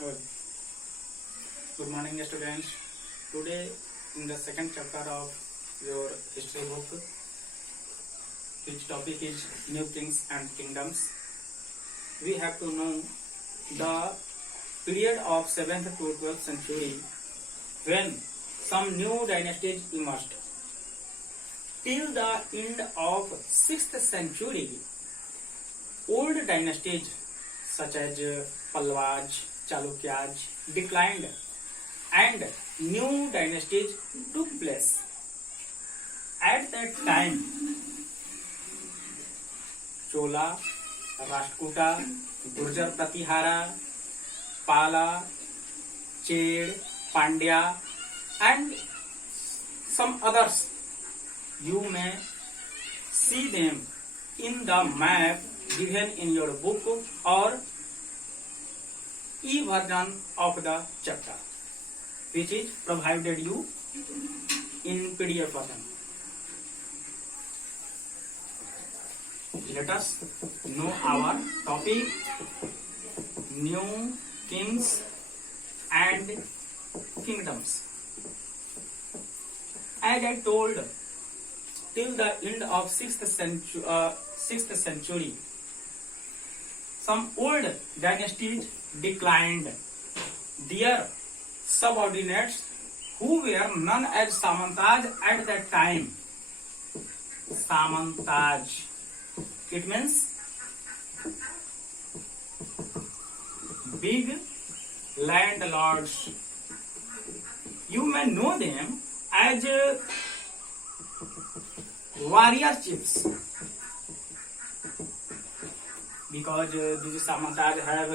Good morning, students. Today, in the second chapter of your history book, which topic is New Kings and Kingdoms, we have to know the period of 7th to 12th century when some new dynasties emerged. Till the end of 6th century, old dynasties such as Pallavas, Chalukyas declined and new dynasties took place. At that time, Chola, Rashtrakuta, Gurjar Pratihara, Pala, Ched, Pandya and some others. You may see them in the map given in your book or e-version of the chapter, which is provided you in PDF version. Let us know our topic: New Kings and Kingdoms. As I told, till the end of 6th century, some old dynasties declined. Their subordinates, who were known as Samantaj at that time. Samantaj. It means big landlords. You may know them as warrior chiefs, because these Samantaj have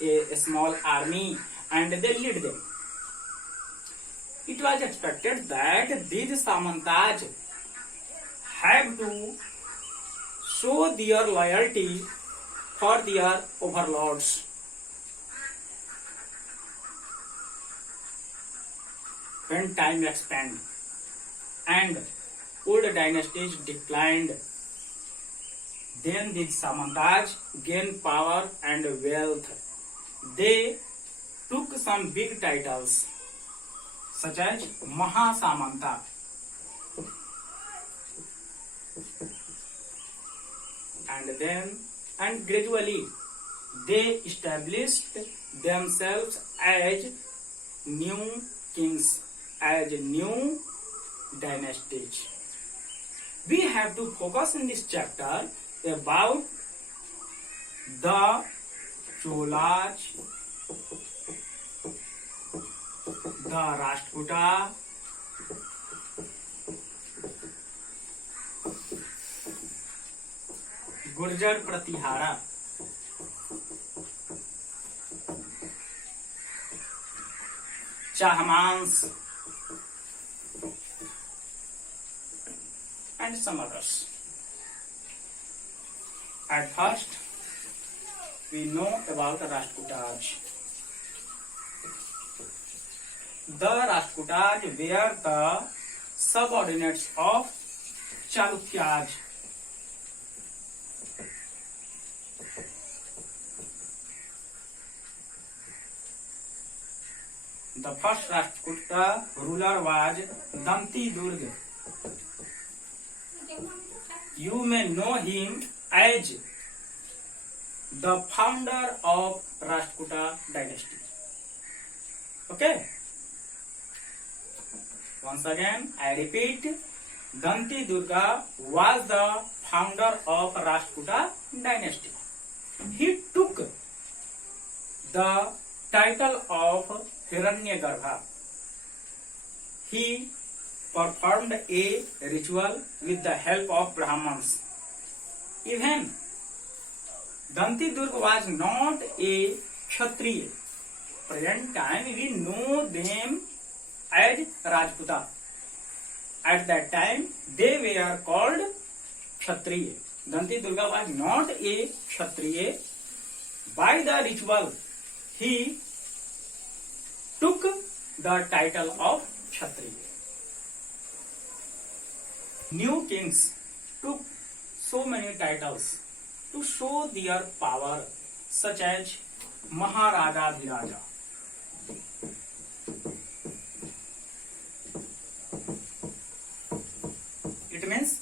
a small army and they lead them. It was expected that these Samantaj have to show their loyalty for their overlords. When time expanded and old dynasties declined, then these Samantaj gained power and wealth. They took some big titles such as Mahasamanta and gradually they established themselves as new kings, as new dynasties. We have to focus in this chapter about the Cholas, the Rashtrakuta, Gurjar Pratihara, Chahmans and some others. At first, we know about the Rashtrakutas. The Rashtrakutas were the subordinates of Chalukyas. The first Rashtrakuta ruler was Danti Durga. You may know him as the founder of Rashtrakuta dynasty. Okay? Once again, I repeat, Danti Durga was the founder of Rashtrakuta dynasty. He took the title of Hiranyagarbha. He performed a ritual with the help of Brahmins. Even Danti Durga was not a Kshatriya. Present time we know them as Rajputa. At that time they were called Kshatriya. Danti Durga was not a Kshatriya. By the ritual he took the title of Kshatriya. New kings took so many titles to show their power, such as Maharaja Dhiraja. It means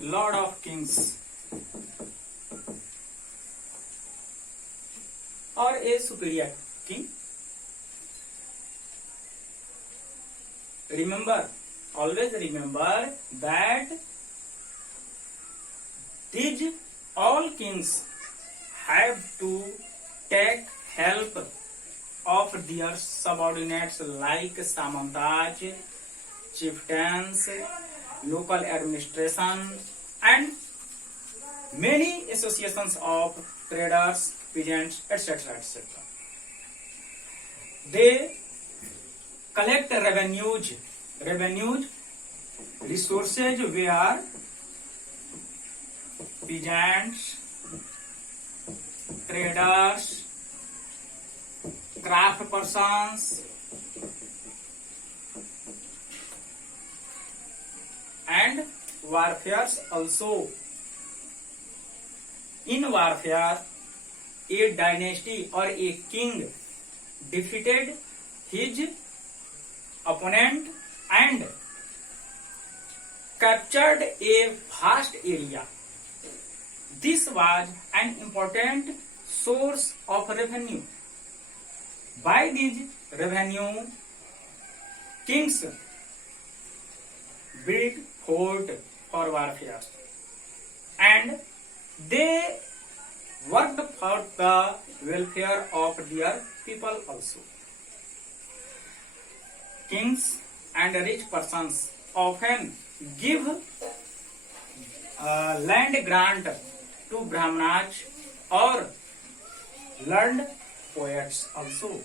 Lord of Kings or a superior king. Remember, always remember that these all kings have to take help of their subordinates like samantaj, chieftains, local administration, and many associations of traders, peasants, etc. etc. They collect revenues, resources where peasants, traders, craft persons, and warfares also. In warfare, a dynasty or a king defeated his opponent and captured a vast area. This was an important source of revenue. By this revenue, kings built fort for warfare, and they worked for the welfare of their people also. Kings and rich persons often give land grant to brahmanas or learned poets also.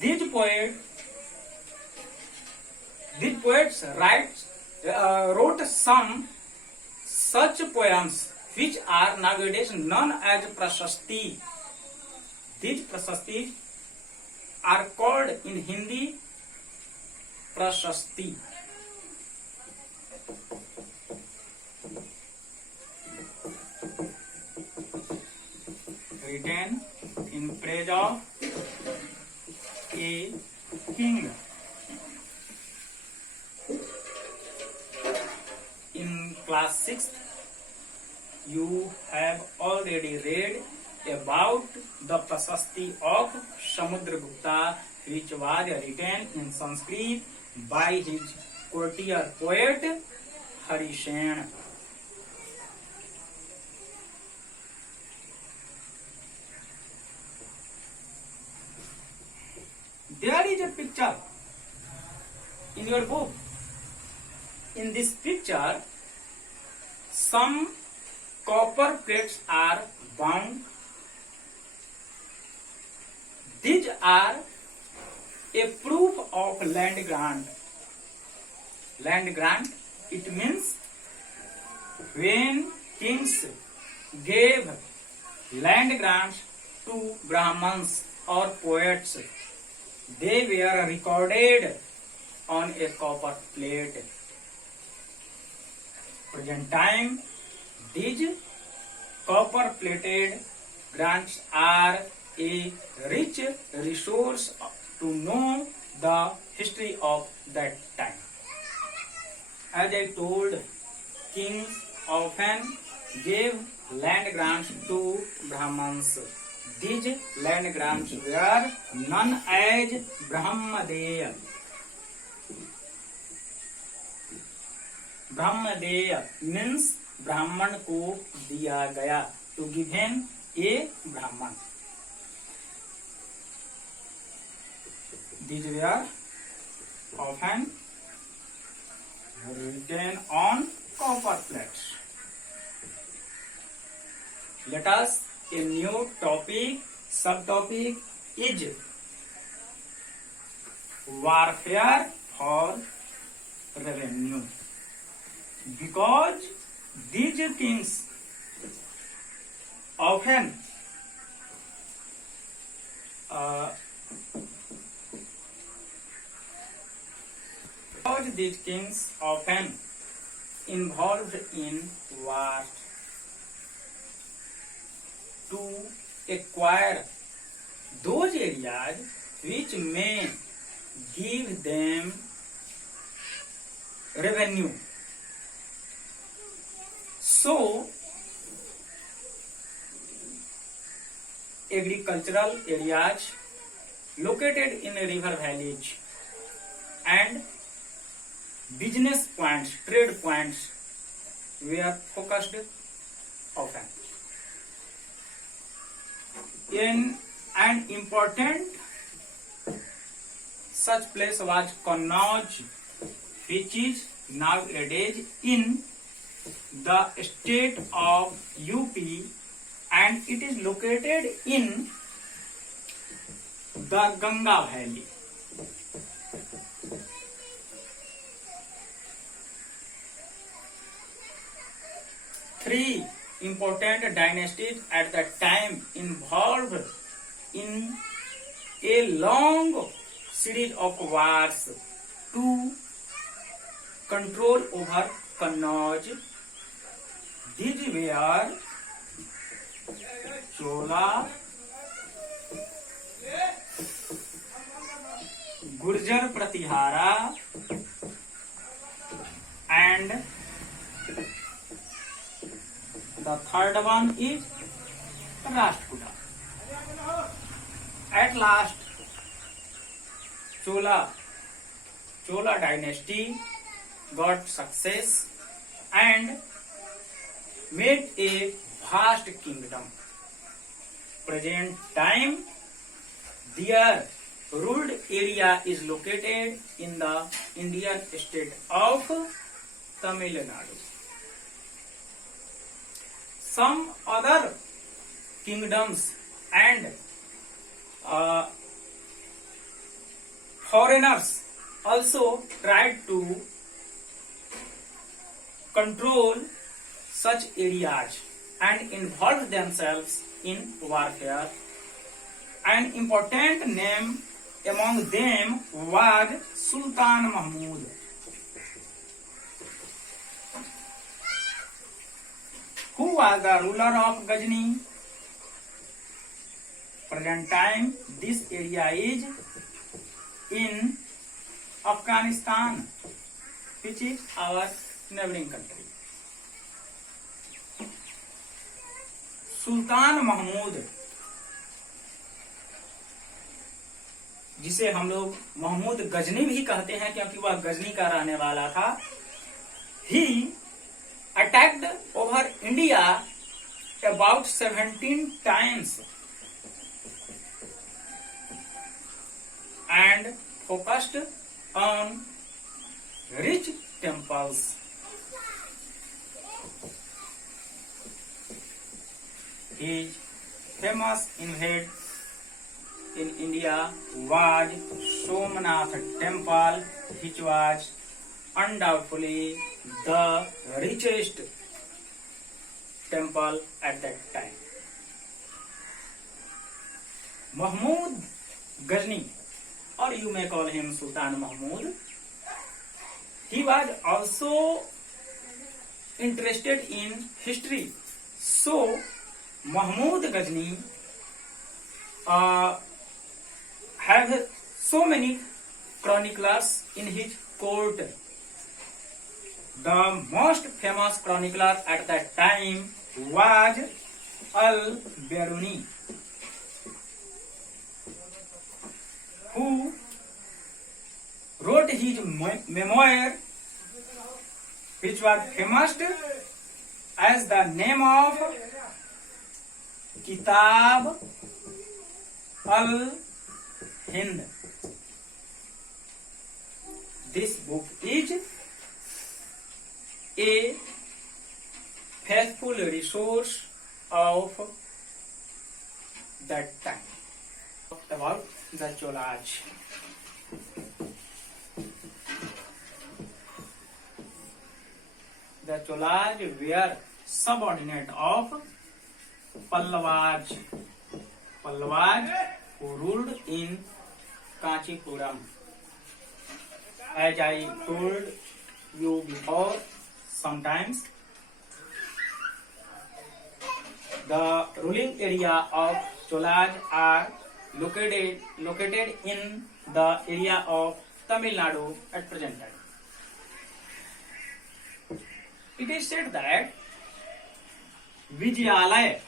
These poets wrote some such poems which are nowadays known as prashasti. These prashasti are called in Hindi prashasti. Written in praise of a king. In class 6th, you have already read about the Prashasti of Samudragupta, which was written in Sanskrit by his courtier poet Harishen. There is a picture in your book. In this picture, some copper plates are bound. These are a proof of land grant. Land grant, it means when kings gave land grants to Brahmins or poets, they were recorded on a copper plate. Present time, these copper plated grants are a rich resource to know the history of that time. As I told, kings often gave land grants to Brahmins. These land grants were known as Brahmadeya. Brahmadeya means ब्राह्मण को दिया गया, to given a Brahman. These were often written on copper plates. Let us a new topic, subtopic is warfare for revenue. Because these kings often involved in war to acquire those areas which may give them revenue. So, agricultural areas located in river valleys and business points, trade points were focused often. In an important such place was Kannauj, which is nowadays in the state of UP, and it is located in the Ganga Valley. Three important dynasties at that time involved in a long series of wars to control over Kannauj. These were Chola, Gurjar Pratihara, and the third one is Rashtrakuta. At last, Chola dynasty got success and made a vast kingdom. Present time, their ruled area is located in the Indian state of Tamil Nadu. Some other kingdoms and foreigners also tried to control such areas and involved themselves in warfare. An important name among them was Sultan Mahmud. Who was the ruler of Ghazni? Present time, this area is in Afghanistan, which is our neighboring country. सुल्तान महमूद, जिसे हम लोग महमूद गजनी भी कहते हैं क्योंकि वह गजनी का रहने वाला था, he attacked over India about 17 times and focused on rich temples. His famous invade in India was Somnath temple, which was undoubtedly the richest temple at that time. Mahmud Ghazni, or you may call him Sultan Mahmud, he was also interested in history. So, Mahmud Ghazni have so many chroniclers in his court. The most famous chronicler at that time was Al-Biruni, who wrote his memoir, which was famous as the name of Kitab Al-Hind. This book is a faithful resource of that time. About the Cholas. The Cholas were subordinate of Pallavas. Pallavas who ruled in Kanchipuram. As I told you before, sometimes the ruling area of Cholas are located in the area of Tamil Nadu at present time. It is said that Vijayalaya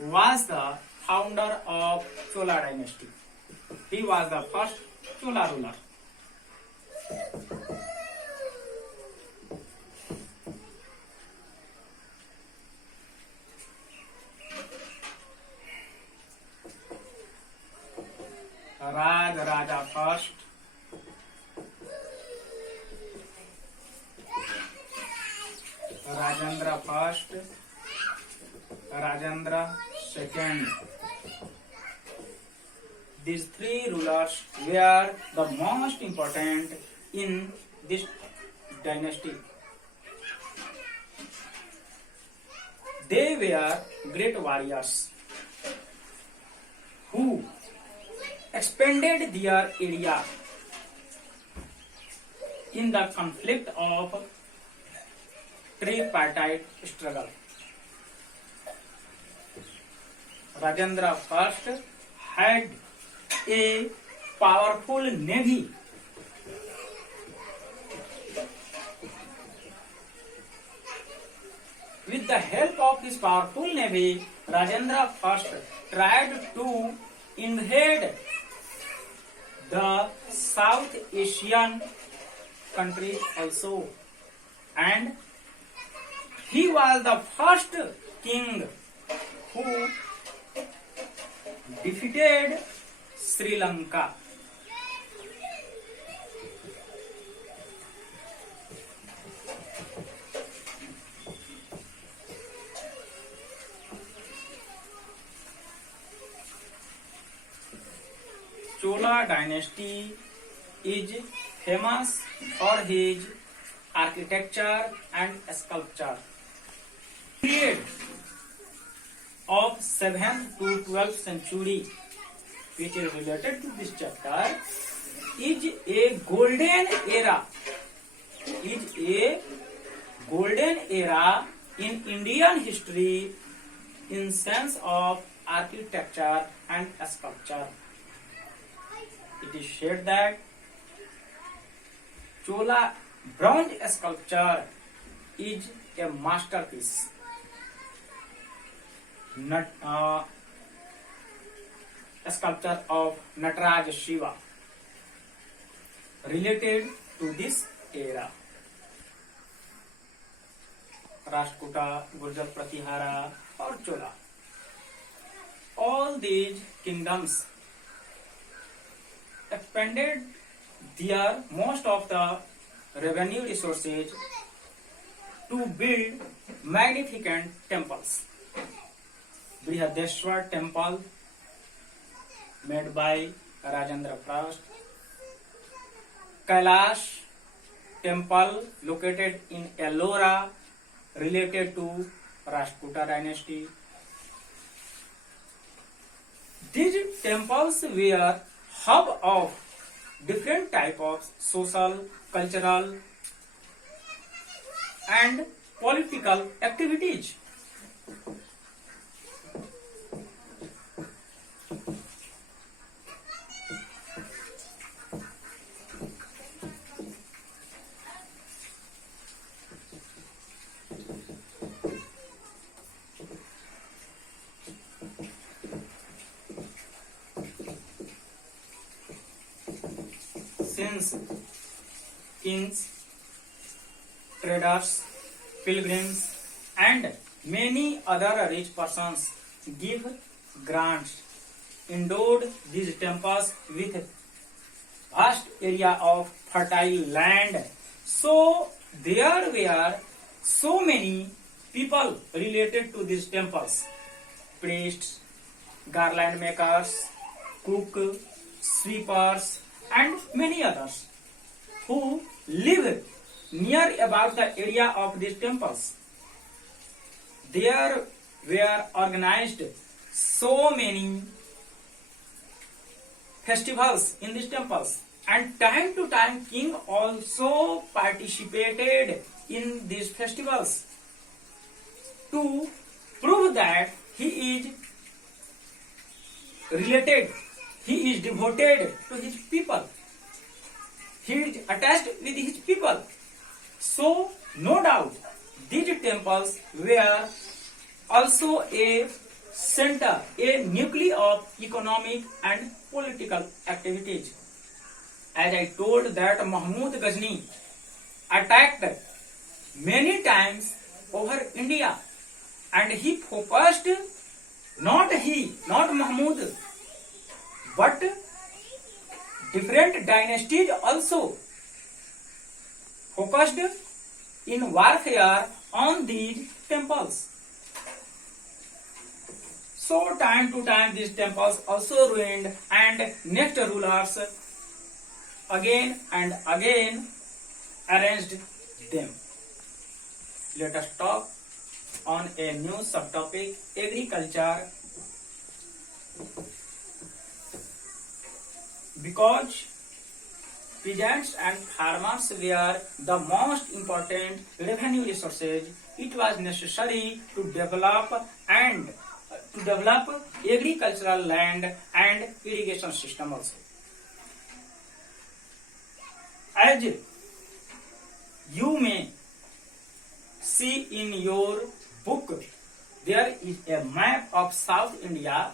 was the founder of Chola dynasty. He was the first Chola ruler. Raja first, Rajendra first, Rajendra second. These three rulers were the most important in this dynasty. They were great warriors who expanded their area in the conflict of tripartite struggle. Rajendra first had a powerful navy. With the help of his powerful navy, Rajendra first tried to invade the South Asian countries also, and he was the first king who defeated Sri Lanka. Chola dynasty is famous for his architecture and sculpture. Period of 7th to 12th century, which is related to this chapter, is a golden era. Is a golden era in Indian history in sense of architecture and sculpture. It is said that Chola bronze sculpture is a masterpiece. A sculpture of Nataraj Shiva related to this era. Rashtrakuta, Gurjar Pratihara or Chola. All these kingdoms expended their most of the revenue resources to build magnificent temples. Brihadeshwar temple made by Rajendra I, Kailash temple located in Ellora related to Rashtrakuta dynasty. These temples were hub of different type of social, cultural and political activities. Since kings, traders, pilgrims, and many other rich persons give grants, endowed these temples with vast area of fertile land. So there were so many people related to these temples: priests, garland makers, cook, sweepers, and many others who live near about the area of these temples. There were organized so many festivals in these temples, and time to time king also participated in these festivals to prove that he is related, he is devoted to his people, he is attached with his people. So no doubt these temples were also a center, a nucleus of economic and political activities. As I told that Mahmud Ghazni attacked many times over India, and he focused, not Mahmud, but different dynasties also focused in warfare on these temples. So time to time these temples also ruined, and next rulers again and again arranged them. Let us talk on a new subtopic, agriculture. Because peasants and farmers were the most important revenue resources, it was necessary to develop agricultural land and irrigation system also. As you may see in your book, there is a map of South India.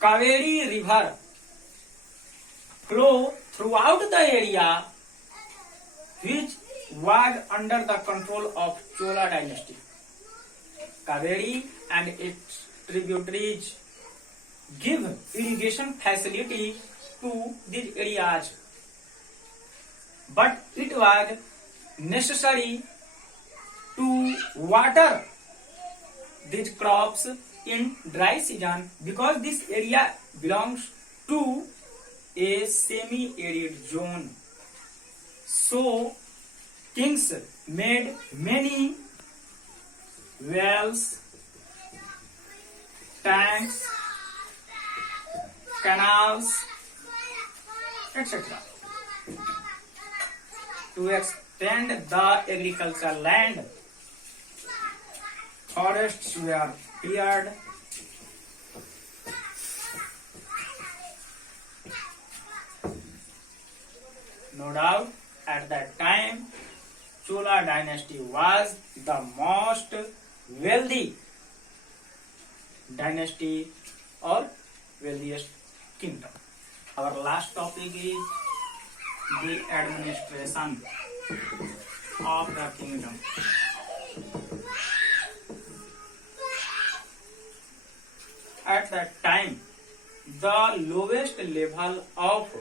Kaveri River flow throughout the area which was under the control of Chola dynasty. Kaveri and its tributaries give irrigation facility to these areas, but it was necessary to water these crops in dry season because this area belongs to a semi-arid zone. So kings made many wells, tanks, canals, etc. to extend the agricultural land. Forests were cleared. No doubt, at that time, Chola dynasty was the most wealthy dynasty or wealthiest kingdom. Our last topic is the administration of the kingdom. At that time, the lowest level of